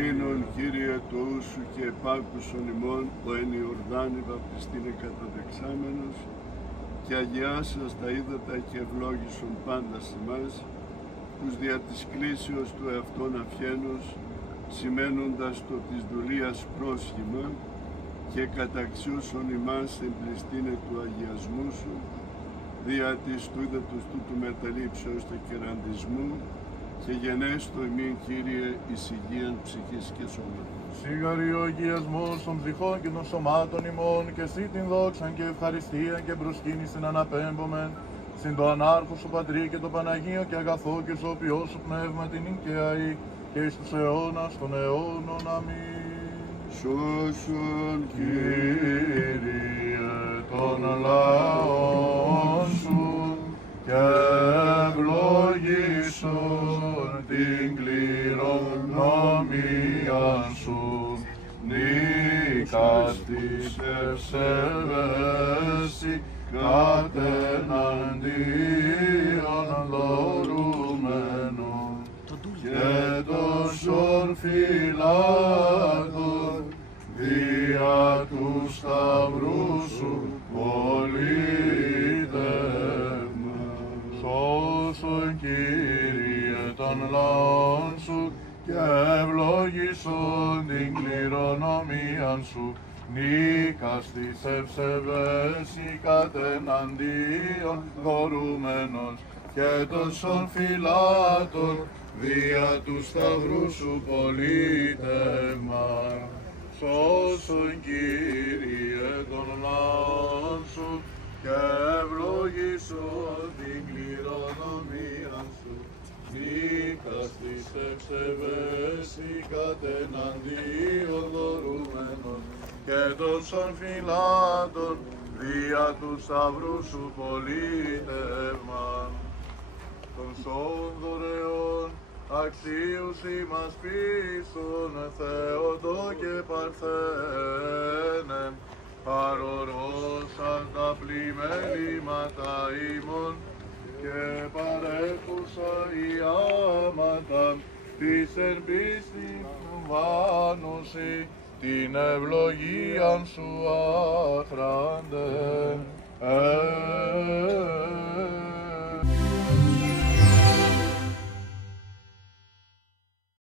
Κρίνον, Κύριε, το ου σου και επάκουσον ημών, ο εν Ιορδάνη βαπτιστήνε καταδεξάμενος, και αγιάσας τα ύδατα και ευλόγησον πάντα ημάς, τους δια της κλήσεως του εαυτόν αφιένος, σημαίνοντας το της δουλείας πρόσχημα, και καταξιούσον ημάς εμπληστήνε του αγιασμού σου, δια της του ύδατος του μεταλήψεως του κεραντισμού, και γενέστο ημίν, Κύριε, εις υγείαν ψυχής και σώματος. Σιγαρή ο αγιασμός των ψυχών και των σωμάτων ημών, και εσύ την δόξαν και ευχαριστία και προσκύνησιν αναπέμπομεν, συν το ανάρχο σου Πατρί και το Παναγίο και αγαθό και ζωοποιό σου πνεύμα την οικαίαη, και εις τους αιώνας των αιώνων. Αμήν. Σώσον, Κύριε, των λαών σου και ευλογήσον την κληρονομία σου, νίκας της ευσεβέση κατεναντίον δωρουμένων, και τόσων φυλάτων δια του σταυρού σου πολίτευμα. Σώσον, Κύριε, των λαών σου και ευλογήσον την κληρονομίαν σου, νίκας της ευσεβέση κατεναντίον δωρουμένος, και τόσων φυλάτων δια του σταυρού σου πολίτευμα. Σώσον, Κύριε, των λαών σου και ευλογήσον την κληρονομία σου, νίκας της ευσεβέση κατεναντίον δωρουμένων, και τόσων φυλάτων δια του σταυρού σου πολίτευμα. Των σών δωρεών αξίους ημάς πίστων, Θεοτό και Παρθένε, παρορώσαν τα πλημελήματα ημών, και παρέχουσα η άματα της εν πίστη βάνωση, την ευλογίαν σου άχραντε.